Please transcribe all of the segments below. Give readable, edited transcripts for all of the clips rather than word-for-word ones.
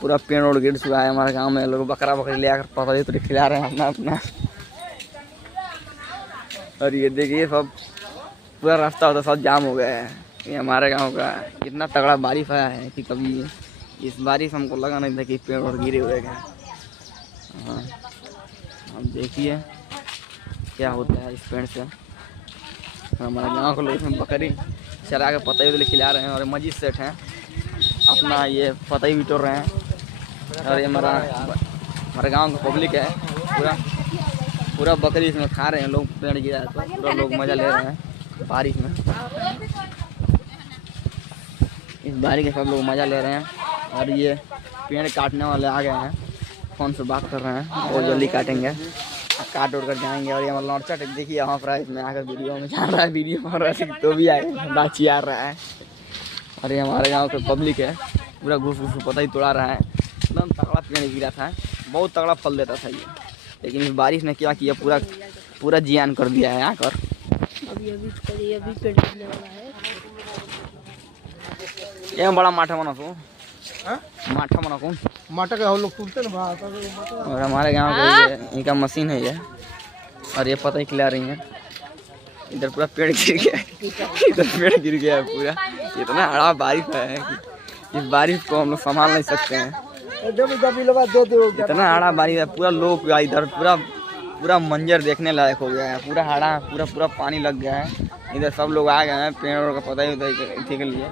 पूरा पेड़ ओड़ गिर चुका है हमारे गांव में। लोग बकरा बकरी ले आकर पकड़े तो खिला रहे हैं अपना अपना। और ये देखिए सब पूरा रास्ता होता सब जाम हो गया है। ये हमारे गांव का इतना तगड़ा बारिश आया है कि कभी इस बारिश हमको लगा नहीं था कि पेड़ और गिरे हुए हैं। हाँ, अब देखिए क्या होता है इस पेड़ से। हमारे गांव के लोग इसमें बकरी चरा के पतई उतई खिला रहे हैं और मस्जिद सेठ हैं अपना ये पतई भी तोड़ रहे हैं। और ये हमारे गांव का पब्लिक है पूरा बकरी इसमें खा रहे हैं लोग। पेड़ गिरा है तो पूरा लोग मज़ा ले रहे हैं बारिश में। इस बारिश के सब लोग मज़ा ले रहे हैं। और ये पेड़ काटने वाले आ गए हैं, फ़ोन से बात कर रहे हैं, बहुत जल्दी काटेंगे, काट उड़ कर जाएंगे। और ये हमारा लौटचा टेक देखिए यहाँ पर इसमें आकर वीडियो में जा रहा है, वीडियो बन रहा है तो भी आए बाची आ रहा है। और ये हमारे गांव का पब्लिक है पूरा घुस घुस पता ही तोड़ा रहा है। एकदम तगड़ा पेड़ गिरा था, बहुत तगड़ा फल देता था ये, लेकिन इस बारिश ने क्या किया पूरा जियान कर दिया है आकर। अभी पेड़ गिरने वाला है। ये बड़ा माठा बना को माठा बना को माटा का हम लोग टूटते ना। और हमारे गांव का इनका मशीन है ये। और ये पता ही खिला रही है। इधर पूरा पेड़ गिर गया है, इधर पेड़ गिर गया है पूरा। इतना बड़ा बारिश है कि इस बारिश को हम लोग संभाल नहीं सकते हैं। इतना बड़ा बारिश है, पूरा लोग इधर पूरा मंजर देखने लायक हो गया है। पूरा हरा पूरा पानी लग गया है। इधर सब लोग आ गए हैं पेड़ का पता ही उतई के लिए।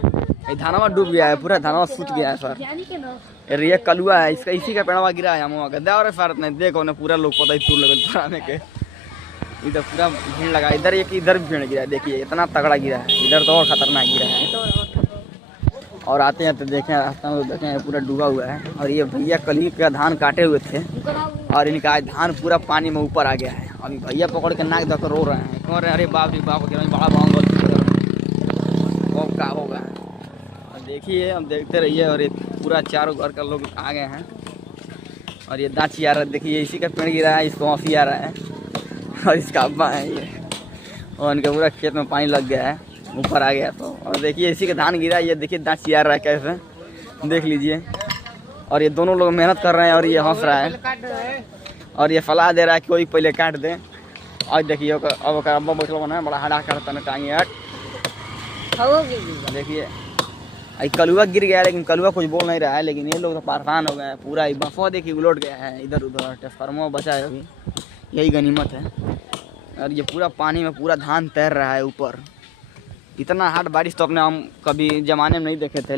धानवा डूब गया है, पूरा धानवा सूख गया है सर। ये कलुआ है, इसका इसी का पेड़वा गिरा है। हम गद्दा और सर नहीं देखो ना, पूरा लोग पता ही तूर लगे पुराने के। इधर पूरा भीड़ लगा, इधर भी भीड़ गिरा है। देखिए इतना तगड़ा गिरा है, इधर तो और खतरनाक गिरा है। और आते हैं तो देखें रास्ता में, तो देखें पूरा डूबा हुआ है। और ये भैया कल ही का धान काटे हुए थे और इनका आज धान पूरा पानी में ऊपर आ गया है। अभी भैया पकड़ के नाक धोकर रो रहे हैं, कह रहे हैं अरे बाप रे बाप बड़ा भांग क्या होगा। देखिए हम देखते रहिए। और ये पूरा चारों घर का लोग आ गए हैं। और ये दाची आ रहा है, देखिए इसी का पेड़ गिरा है, इसको आंसी आ रहा है। और इसका अब्बा है ये, और इनका पूरा खेत में पानी लग गया है, ऊपर आ गया तो। और देखिए इसी का धान गिरा है, ये देखिए दाची आ रहा है कैसे, देख लीजिए। और ये दोनों लोग मेहनत कर रहे हैं और ये हंस रहा है और ये फला दे रहा है कि कोई पहले काट दे। और देखिए अब अब्बा बैठल बना बड़ा हरा करता ना टांगे हट। देखिए आई कलुआ गिर गया, लेकिन कलुआ कुछ बोल नहीं रहा है। लेकिन ये लोग तो परेशान हो गए हैं पूरा। बसवा देखिए उलट गया है इधर उधर, ट्रांसफार्मर बचा है अभी, यही गनीमत है। और ये पूरा पानी में पूरा धान तैर रहा है ऊपर। इतना हार्ड बारिश तो अपने हम कभी जमाने में नहीं देखे थे।